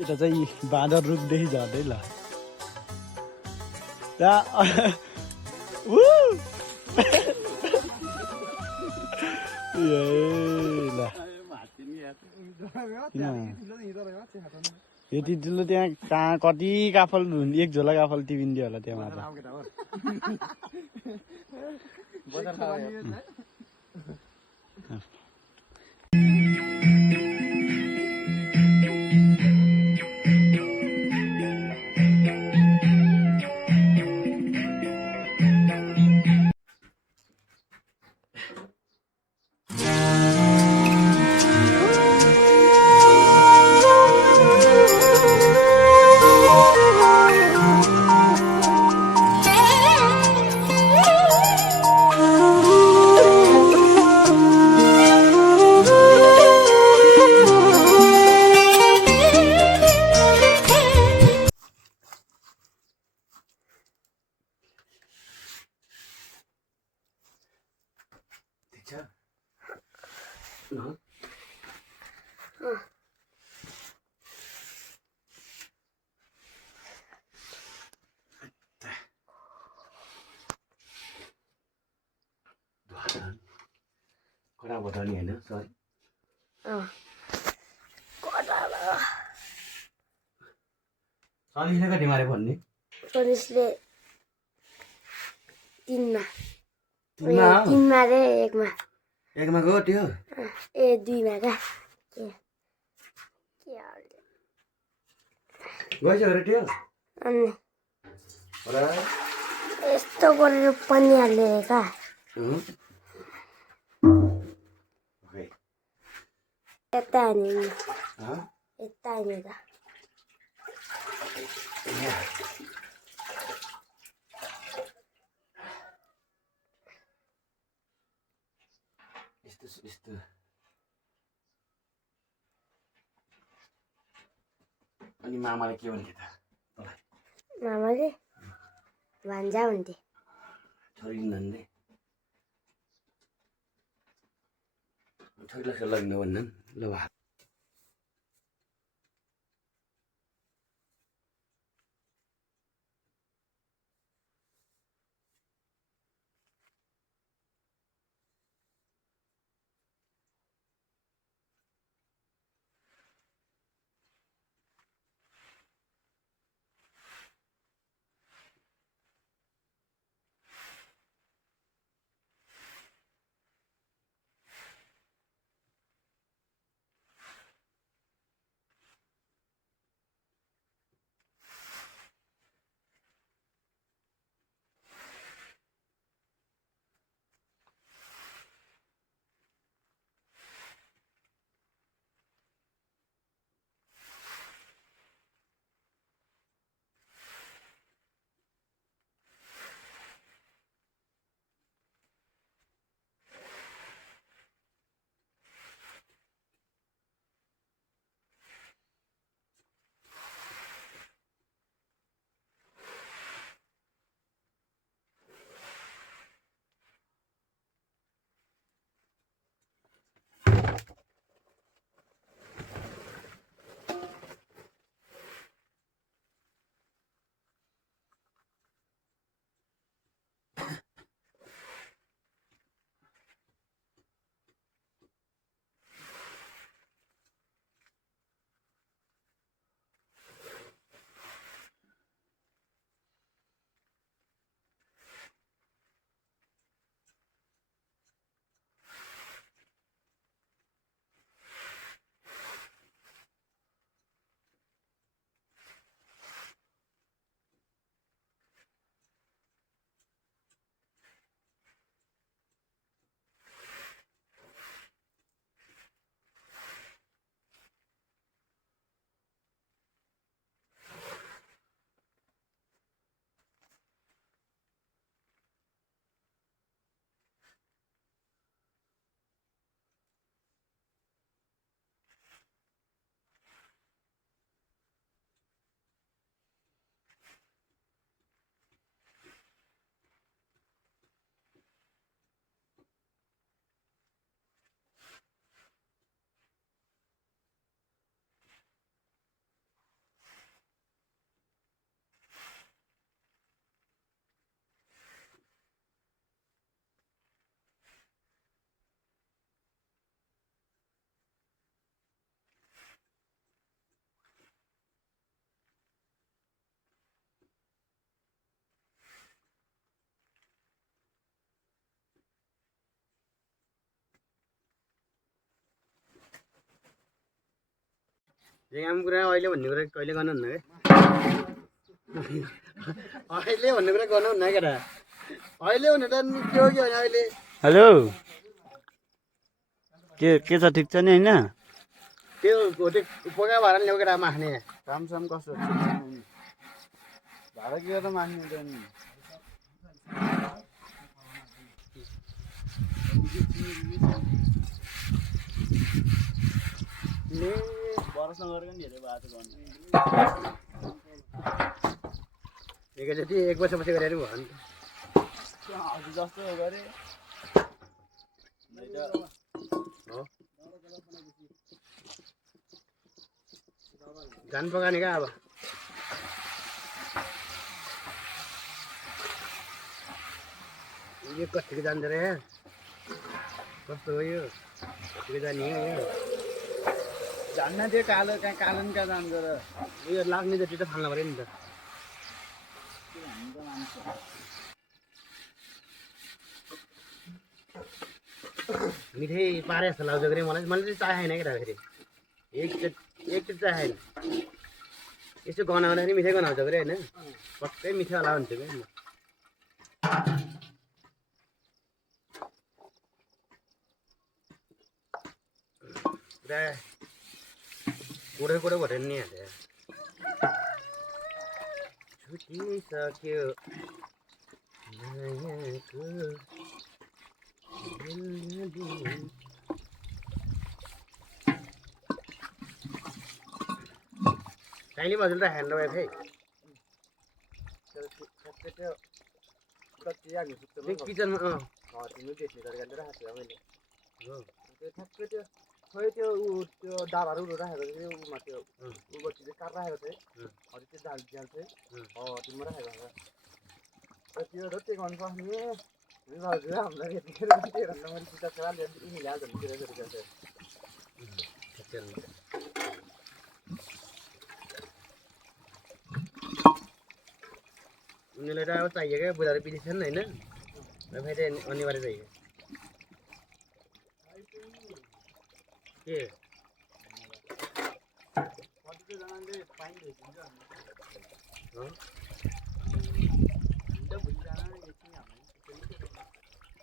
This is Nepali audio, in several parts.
यता चाहिँ बाँदर रुखदेखि झर्दै ल यति ठुलो त्यहाँ कहाँ कति काफल एक झोला काफल टिपिन्थ्यो होला त्यहाँ मात्र कडा बटनी हैन सरी सनीले कति मारे भन्ने सनीले 3 मारे 1 मा गयो त्यो ए 2 मा का गइसक्यो त्यो अनि र यस्तो गरेर पनि हाल्ने का यता नि यता नि त यस्तो अनि मामाले के भन्थे त तँलाई मामाले भान्जा भन्थे छोरी नन्ने छोरीलाई लग्न भन्नन् ल भा जे काम कुरा अहिले भन्ने कुरा कहिले गर्नुहुन्न क्या अहिले भन्ने कुरा गर्नुहुन्न केटा अहिले हुने त के हो कि होइन अहिले हेलो के छ ठिक छ नि होइन त्यो पोका भएर ल्याउ केटा माख्ने काम साम कसो भाडा के त माग्नु नि वर्षमा गरेको नि धेरै बाटो गर्नु एकैचोटि 1 वर्षपछि गरेर भयो नि हजुर जस्तो गरे धान पकाने क्या अब यो कतिको जान्छ रे कस्तो हो यो कतिको जाने हो यो जान्न त्यो कालो कहाँ कालो नि कहाँ जान्छ र यो लाग्ने जति त फाल्नु पऱ्यो नि त मिठै पारे जस्तो लाग्छ कि मलाई चाहिँ चाहेन क्या फेरि एकचोटि चाहेन यसो गनाउँदाखेरि मिठै गनाउँछ कि होइन पक्कै मिठै होला हुन्थ्यो क्या पुरा कोडो भएर नि हाल्यो छुटिसक्यो मायाको काइले मजुल त ह्यान्ड वाइफै किचनमा खै त्यो त्यो डाबाहरू राखेको थियो उमा त्यो उगोटी चाहिँ काट राखेको थिएँ अनि त्यो दाल चाहिँ तिम्रो राखेको छ त्यो र त्यो गर्नु सक्ने हामीलाई यतिखेर मैले किताब खेला हाल्छ उनीहरूलाई त अब चाहियो क्या बुढाहरू बितिछन् होइन वाइफाई चाहिँ अनिवार्य चाहियो के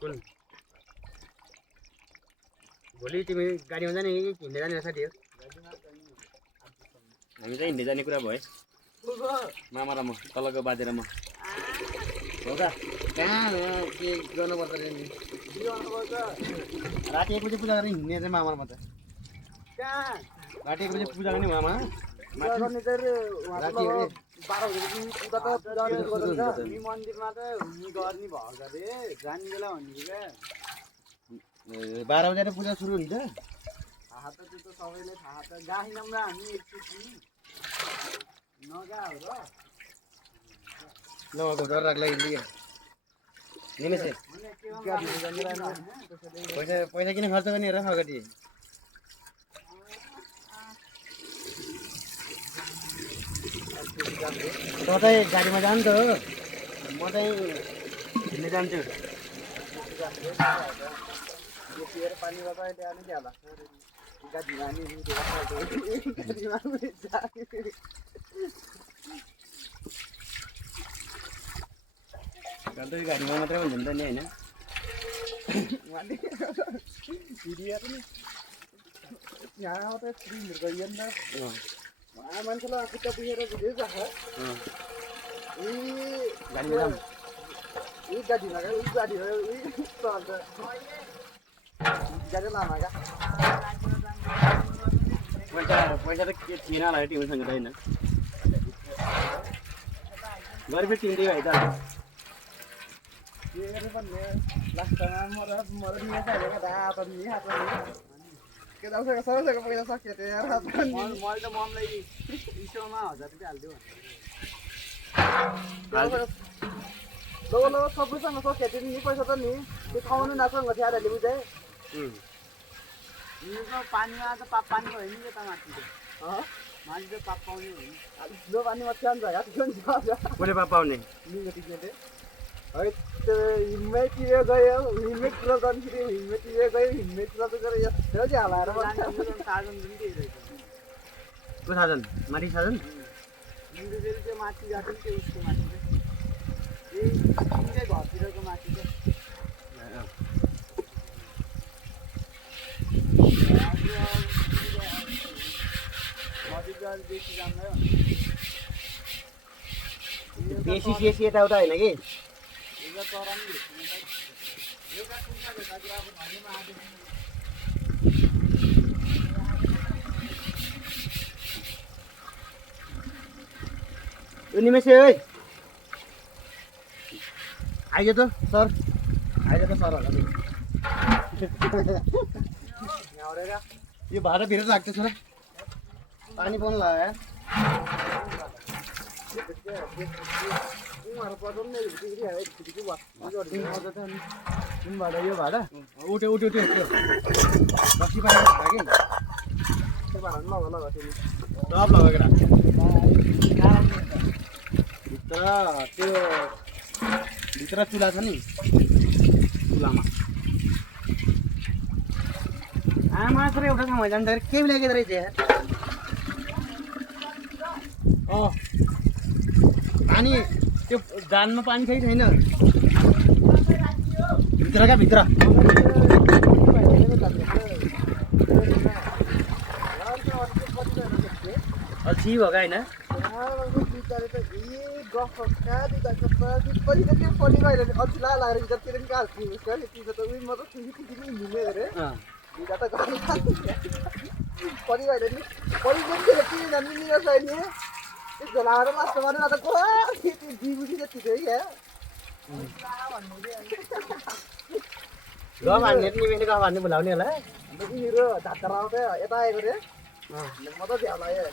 कुन भोलि तिमी गाडीमा जाने कि हिँड्दै जाने साथी हो हामी चाहिँ हिँड्दै जाने कुरा भयो मामा र म तलको बाजेर म हो त कहाँ के गर्नुपर्छ नि राति 1 बजे पूजा गर्ने हिँड्ने चाहिँ मामा र म त कहाँ राति 1 बजे पूजा गर्ने मामा गर्ने चाहिँ 12 बजेदेखि उता त मन्दिरमा त हुने गर्ने भएको अरे जाने बेला भन्ने क्या 12 बजेर पूजा सुरु हुन्छ थाहा त त्यो त सबैलाई थाहा त गाएनौँ र हामी एकचोटि नगा हो र नभएको डर लाग्ला हिँड्ने निमेसे पैसा किन खर्च गर्ने र अगाडि त चाहिँ गाडीमा जानु त म चाहिँ हिँड्न जान्छु पानीमा त अहिले आउने क्या होला गाडीमा गाडीमा मात्रै हुन्छ नि त नि होइन यहाँ त फ्रीहरू गरियो नि त मान्छेलाई खुट्टा पुगेर भिडियो जान्छ गाडीमा जाऊँ गाडीमा गाडी चल्छ गाडी लामा क्या पैसा त के थिएन होला तिमीसँग त होइन गरेपछि तिमीले है त के गर्नु पर्ने लास्टमा मर नि हातमा के जाउँछ सबैसँग पैसा सक्यो त्यो यार मैले त ममलाई इस्रोमा 1000 रुपियाँ हालिदियो ल सबैसँग सक्यो त्यो नि पैसा त नि त्यो खाउनु नासँग थियो आधाले बुझाए पानीमा त पाप पानी भयो नि यता माथि माथि त पाप पाउने हो नि जो पानीमा छ्यान्छ कसले पाप पाउने है त्यो हिँड्मै तिर गयो हिँड्मै कुरो गर्दाखेरि हिँड्मै तिर गयो हिँड्मै कुरो गरेर यस्तो चाहिँ हलाएर को साधन माथि साधन तिम्रो फेरि त्यो माथि गएको नि त्यो उसको माथि चाहिँ तिम्रै घरतिरको माथि चाहिँ बेसी जान्दैन बेसी सेसी यताउता होइन कि एउटा चरा पनि भेट्दैन एउटा कुर्ता भेट्दाखेरि अब भन्नेमा आएको यो निमेसे ओइ आइज त सर आइज त सर होला यो भाडा फेरि लाग्छ छोरा पानी पाउनु लाग्यो यार भाडा यो भाडा उठ्यो उठ्यो उठ्यो त्यो बसी पारेको भाडा कि त्यो भाडा पनि लगाउ लगाएको थियो टप लगाएको भित्र त्यो भित्र चुला छ नि चुलामा आमा छोरा एउटा ठाउँमा जाँदाखेरि के ल्याएको रहेछ यार पानी त्यो जानमा पानी छैन छैन भित्रका भित्र अल्छी भएको होइन भन्ने निमेले गफ भन्ने बोलाउने होला यता आएको रे म त झ्याउ लाग्यो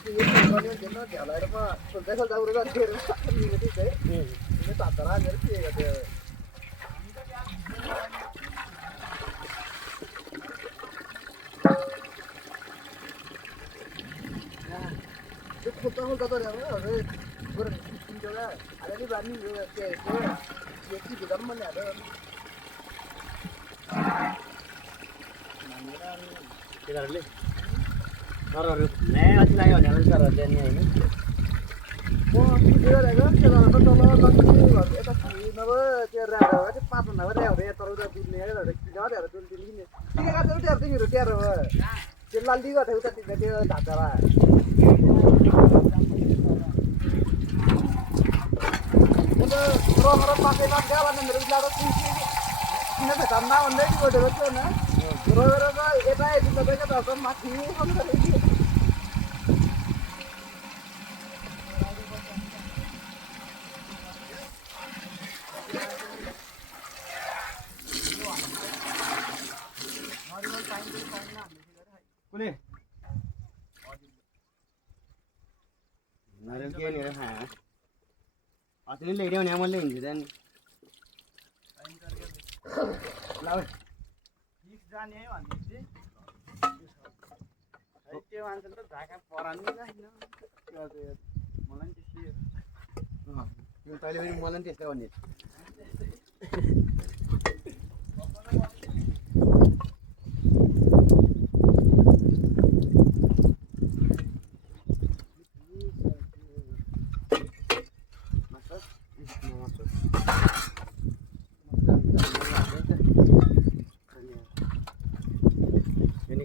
झ्यालाएर म सोल्दै सोल्दा उयो गरेर तातरा हानेर पिएको थियो त्यो खोप्दा खोल्दा त अलिअलि बानी मन हाल्यो केटाहरूले सरहरू नै अझै लाग्यो भने सरहरू जाने होइन म भिडियो हेरेको त्यो तल यता नभए त्यो राखेर त्यो 5 नभए ल्याएर तर उता बुझ्ने किन तिमीहरू त्यहाँ त्यो लाली गर्थ्यो उता त्यो ढाँचामा म त रहर पाकेमा गयो भने मेरो उता किन भेटाउन भन्दै गएको थियो न रोएर यता आइपुग्छ तपाईँको माथि कुनै नारियल के लिएर खायो अस्ति नै ल्याइदियो भने मैले हिँड्छु त्यहाँदेखि ल जाने है भनेपछि त्यो मान्छेले त झाका परान्नु छैन मलाई पनि त्यस्तै तैँले पनि मलाई पनि त्यस्तै भन्ने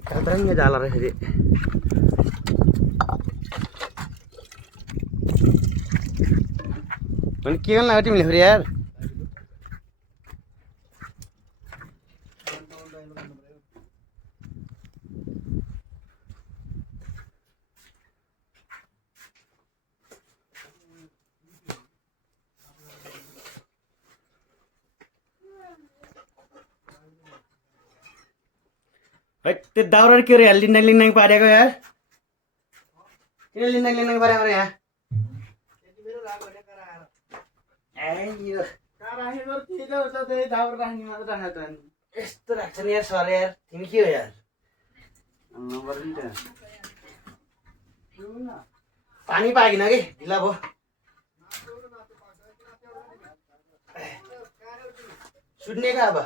kadang jalan sih mana kian lah tim leher yaar ते दाउरा क्यों रे लिंडंग लिंडंग पारेगा यार किन लिंडंग लिंडंग पारेगा यार ए यो काराहेर थिलो त त्यही दाउरा राख्ने मात्र राखेको त यस्तो राख्छ नि यार सर यार तिमी के हो यार नम्बर नि त पानी पाएन कि ढिला भयो सुत्ने का अब